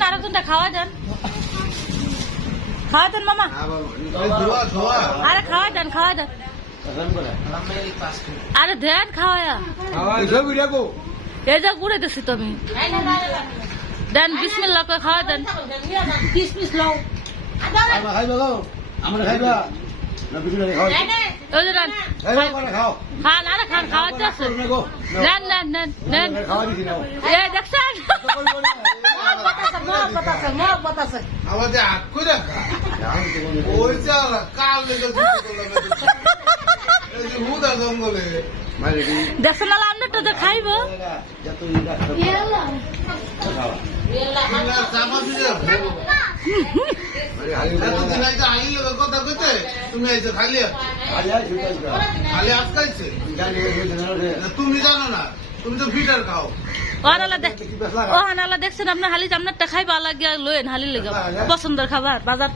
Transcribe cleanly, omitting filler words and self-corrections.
আরেকজনটা খাওয়া দেন মামা আরে খাওয়া দেন আরে দেন খাওয়া এই যা ঘুরে দিছি তুমি দেন বিসমিল্লাহ করে খাওয়া দেন খান আরে খান খাওয়া যাচ্ছে নেন দেখছেন আমাদের আক্কু দেখা ওই চালা কাল লেগে হুদা জঙ্গলে দেখছেন না আমনেরটা তো খাইব কথা কইতে তুমি আইছো খালি খালি আজকাইছে তুমি জানো না তুমি তো ফিটার খাও হানালা দেখছেন আপনার হালি আপনারটা খাইবা লাগিয়া লইন হালি লেগে পছন্দের খাবার বাজার